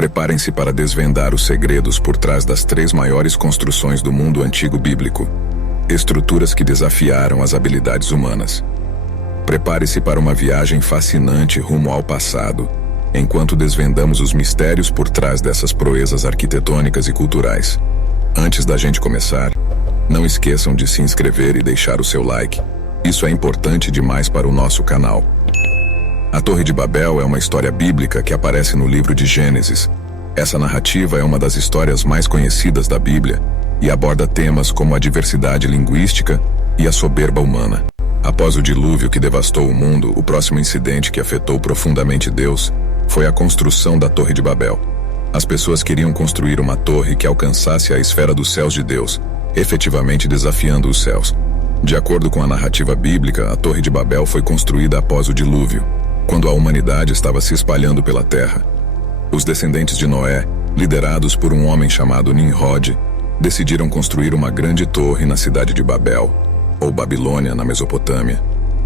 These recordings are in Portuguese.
Preparem-se para desvendar os segredos por trás das 3 maiores construções do mundo antigo bíblico. Estruturas que desafiaram as habilidades humanas. Prepare-se para uma viagem fascinante rumo ao passado, enquanto desvendamos os mistérios por trás dessas proezas arquitetônicas e culturais. Antes da gente começar, não esqueçam de se inscrever e deixar o seu like. Isso é importante demais para o nosso canal. A Torre de Babel é uma história bíblica que aparece no livro de Gênesis. Essa narrativa é uma das histórias mais conhecidas da Bíblia e aborda temas como a diversidade linguística e a soberba humana. Após o dilúvio que devastou o mundo, o próximo incidente que afetou profundamente Deus foi a construção da Torre de Babel. As pessoas queriam construir uma torre que alcançasse a esfera dos céus de Deus, efetivamente desafiando os céus. De acordo com a narrativa bíblica, a Torre de Babel foi construída após o dilúvio, quando a humanidade estava se espalhando pela terra. Os descendentes de Noé, liderados por um homem chamado Nimrod, decidiram construir uma grande torre na cidade de Babel, ou Babilônia, na Mesopotâmia,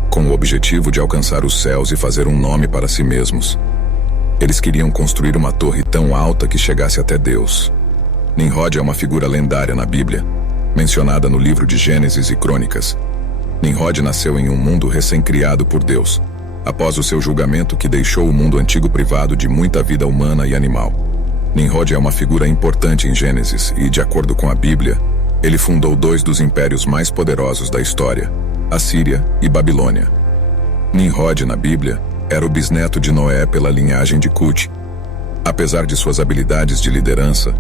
com o objetivo de alcançar os céus e fazer um nome para si mesmos. Eles queriam construir uma torre tão alta que chegasse até Deus. Nimrod é uma figura lendária na Bíblia, mencionada no livro de Gênesis e Crônicas. Nimrod nasceu em um mundo recém-criado por Deus, após o seu julgamento que deixou o mundo antigo privado de muita vida humana e animal. Nimrod é uma figura importante em Gênesis e, de acordo com a Bíblia, ele fundou 2 dos impérios mais poderosos da história, a Síria e Babilônia. Nimrod, na Bíblia, era o bisneto de Noé pela linhagem de Cute. Apesar de suas habilidades de liderança,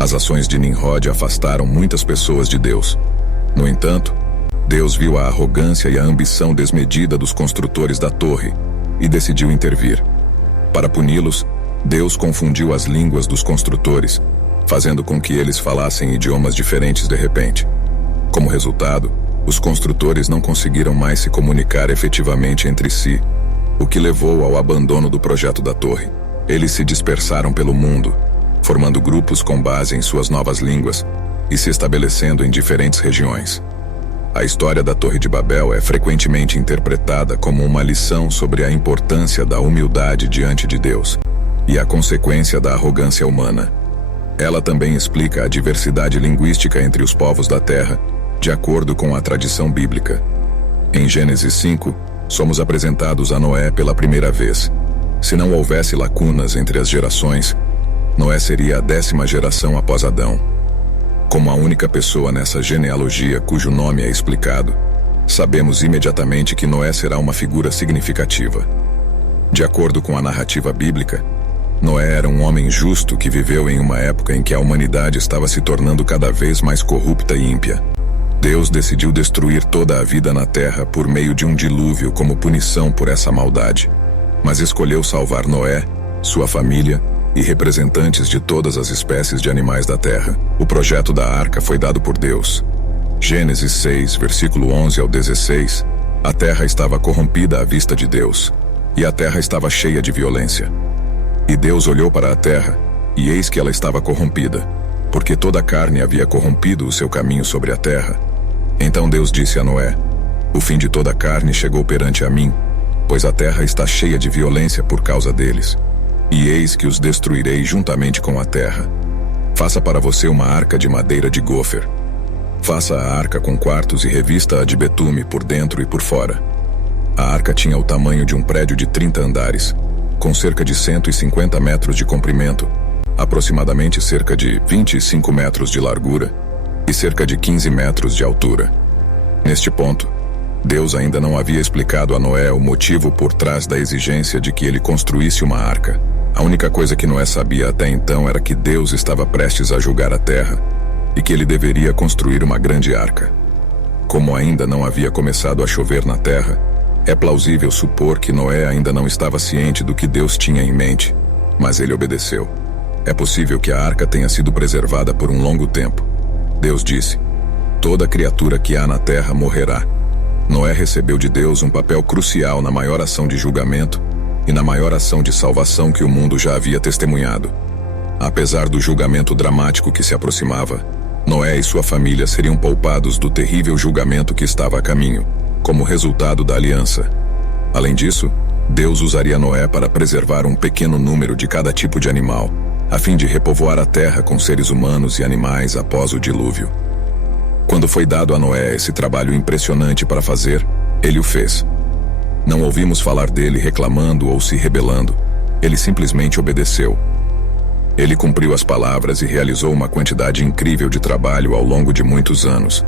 as ações de Nimrod afastaram muitas pessoas de Deus. No entanto, Deus viu a arrogância e a ambição desmedida dos construtores da torre e decidiu intervir. Para puni-los, Deus confundiu as línguas dos construtores, fazendo com que eles falassem idiomas diferentes de repente. Como resultado, os construtores não conseguiram mais se comunicar efetivamente entre si, o que levou ao abandono do projeto da torre. Eles se dispersaram pelo mundo, formando grupos com base em suas novas línguas e se estabelecendo em diferentes regiões. A história da Torre de Babel é frequentemente interpretada como uma lição sobre a importância da humildade diante de Deus e a consequência da arrogância humana. Ela também explica a diversidade linguística entre os povos da terra, de acordo com a tradição bíblica. Em Gênesis 5, somos apresentados a Noé pela primeira vez. Se não houvesse lacunas entre as gerações, Noé seria a 10ª geração após Adão. Como a única pessoa nessa genealogia cujo nome é explicado, sabemos imediatamente que Noé será uma figura significativa. De acordo com a narrativa bíblica, Noé era um homem justo que viveu em uma época em que a humanidade estava se tornando cada vez mais corrupta e ímpia. Deus decidiu destruir toda a vida na terra por meio de um dilúvio como punição por essa maldade, mas escolheu salvar Noé, sua família e representantes de todas as espécies de animais da terra. O projeto da arca foi dado por Deus. Gênesis 6, versículo 11 ao 16, a terra estava corrompida à vista de Deus, e a terra estava cheia de violência. E Deus olhou para a terra, e eis que ela estava corrompida, porque toda a carne havia corrompido o seu caminho sobre a terra. Então Deus disse a Noé: o fim de toda a carne chegou perante a mim, pois a terra está cheia de violência por causa deles. E eis que os destruirei juntamente com a terra. Faça para você uma arca de madeira de gofer. Faça a arca com quartos e revista-a de betume por dentro e por fora. A arca tinha o tamanho de um prédio de 30 andares, com cerca de 150 metros de comprimento, aproximadamente cerca de 25 metros de largura e cerca de 15 metros de altura. Neste ponto, Deus ainda não havia explicado a Noé o motivo por trás da exigência de que ele construísse uma arca. A única coisa que Noé sabia até então era que Deus estava prestes a julgar a terra e que ele deveria construir uma grande arca. Como ainda não havia começado a chover na terra, é plausível supor que Noé ainda não estava ciente do que Deus tinha em mente, mas ele obedeceu. É possível que a arca tenha sido preservada por um longo tempo. Deus disse: toda criatura que há na terra morrerá. Noé recebeu de Deus um papel crucial na maior ação de julgamento e na maior ação de salvação que o mundo já havia testemunhado. Apesar do julgamento dramático que se aproximava, Noé e sua família seriam poupados do terrível julgamento que estava a caminho, como resultado da aliança. Além disso, Deus usaria Noé para preservar um pequeno número de cada tipo de animal, a fim de repovoar a terra com seres humanos e animais após o dilúvio. Quando foi dado a Noé esse trabalho impressionante para fazer, ele o fez. Não ouvimos falar dele reclamando ou se rebelando. Ele simplesmente obedeceu. Ele cumpriu as palavras e realizou uma quantidade incrível de trabalho ao longo de muitos anos.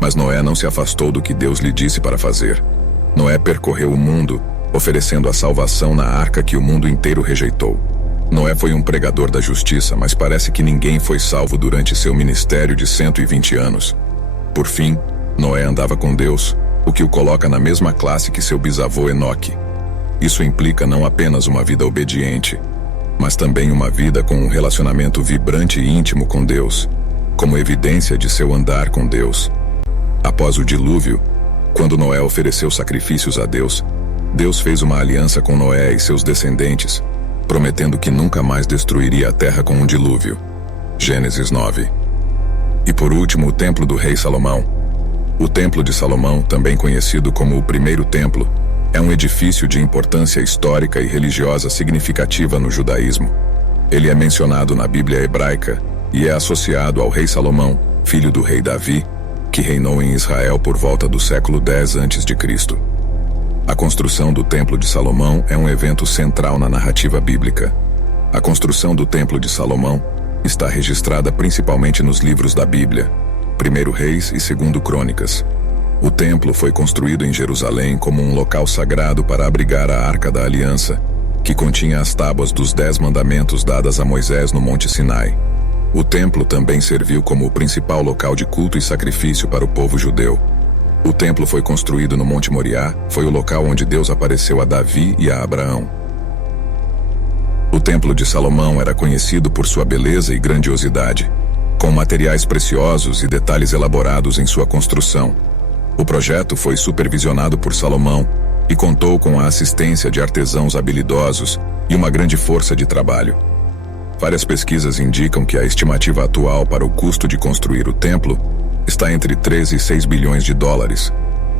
Mas Noé não se afastou do que Deus lhe disse para fazer. Noé percorreu o mundo, oferecendo a salvação na arca que o mundo inteiro rejeitou. Noé foi um pregador da justiça, mas parece que ninguém foi salvo durante seu ministério de 120 anos. Por fim, Noé andava com Deus, o que o coloca na mesma classe que seu bisavô Enoque. Isso implica não apenas uma vida obediente, mas também uma vida com um relacionamento vibrante e íntimo com Deus, como evidência de seu andar com Deus. Após o dilúvio, quando Noé ofereceu sacrifícios a Deus, Deus fez uma aliança com Noé e seus descendentes, prometendo que nunca mais destruiria a terra com um dilúvio. Gênesis 9. E por último, o templo do rei Salomão. O Templo de Salomão, também conhecido como o Primeiro Templo, é um edifício de importância histórica e religiosa significativa no judaísmo. Ele é mencionado na Bíblia hebraica e é associado ao rei Salomão, filho do rei Davi, que reinou em Israel por volta do século X a.C. A construção do Templo de Salomão é um evento central na narrativa bíblica. A construção do Templo de Salomão está registrada principalmente nos livros da Bíblia, 1 Reis e 2 Crônicas. O templo foi construído em Jerusalém como um local sagrado para abrigar a Arca da Aliança, que continha as tábuas dos 10 mandamentos dadas a Moisés no Monte Sinai. O templo também serviu como o principal local de culto e sacrifício para o povo judeu. O templo foi construído no Monte Moriá, foi o local onde Deus apareceu a Davi e a Abraão. O Templo de Salomão era conhecido por sua beleza e grandiosidade, com materiais preciosos e detalhes elaborados em sua construção. O projeto foi supervisionado por Salomão e contou com a assistência de artesãos habilidosos e uma grande força de trabalho. Várias pesquisas indicam que a estimativa atual para o custo de construir o templo está entre 13 e 6 bilhões de dólares,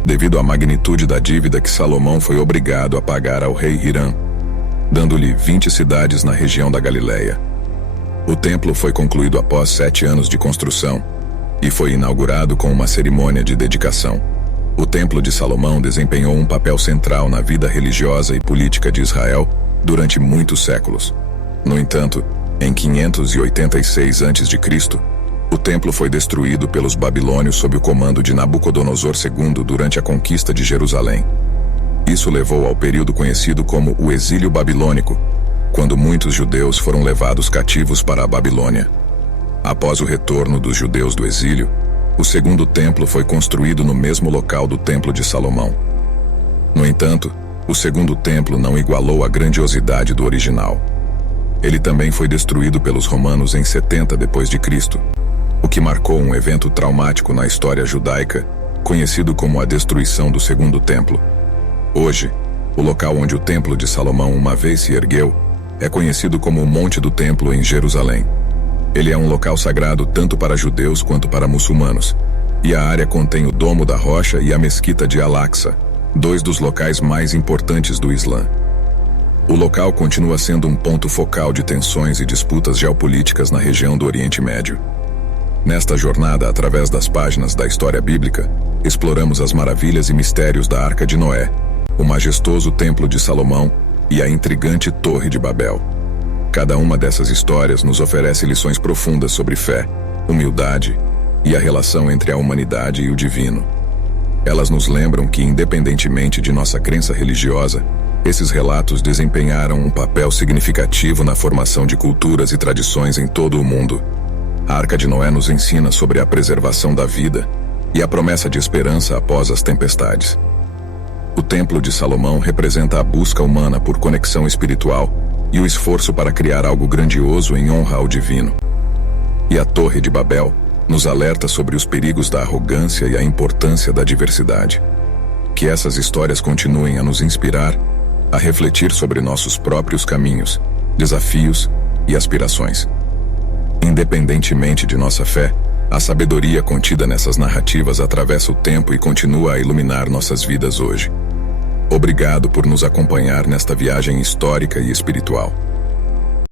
devido à magnitude da dívida que Salomão foi obrigado a pagar ao rei Hiram, dando-lhe 20 cidades na região da Galileia. O templo foi concluído após 7 anos de construção e foi inaugurado com uma cerimônia de dedicação. O Templo de Salomão desempenhou um papel central na vida religiosa e política de Israel durante muitos séculos. No entanto, em 586 a.C., o templo foi destruído pelos babilônios sob o comando de Nabucodonosor II durante a conquista de Jerusalém. Isso levou ao período conhecido como o exílio babilônico, quando muitos judeus foram levados cativos para a Babilônia. Após o retorno dos judeus do exílio, o segundo templo foi construído no mesmo local do Templo de Salomão. No entanto, o segundo templo não igualou a grandiosidade do original. Ele também foi destruído pelos romanos em 70 d.C., o que marcou um evento traumático na história judaica, conhecido como a destruição do segundo templo. Hoje, o local onde o Templo de Salomão uma vez se ergueu é conhecido como o Monte do Templo em Jerusalém. Ele é um local sagrado tanto para judeus quanto para muçulmanos, e a área contém o Domo da Rocha e a Mesquita de Al-Aqsa, 2 dos locais mais importantes do Islã. O local continua sendo um ponto focal de tensões e disputas geopolíticas na região do Oriente Médio. Nesta jornada, através das páginas da história bíblica, exploramos as maravilhas e mistérios da Arca de Noé, o majestoso Templo de Salomão e a intrigante Torre de Babel. Cada uma dessas histórias nos oferece lições profundas sobre fé, humildade e a relação entre a humanidade e o divino. Elas nos lembram que, independentemente de nossa crença religiosa, esses relatos desempenharam um papel significativo na formação de culturas e tradições em todo o mundo. A Arca de Noé nos ensina sobre a preservação da vida e a promessa de esperança após as tempestades. O Templo de Salomão representa a busca humana por conexão espiritual e o esforço para criar algo grandioso em honra ao divino. E a Torre de Babel nos alerta sobre os perigos da arrogância e a importância da diversidade. Que essas histórias continuem a nos inspirar a refletir sobre nossos próprios caminhos, desafios e aspirações. Independentemente de nossa fé, a sabedoria contida nessas narrativas atravessa o tempo e continua a iluminar nossas vidas hoje. Obrigado por nos acompanhar nesta viagem histórica e espiritual.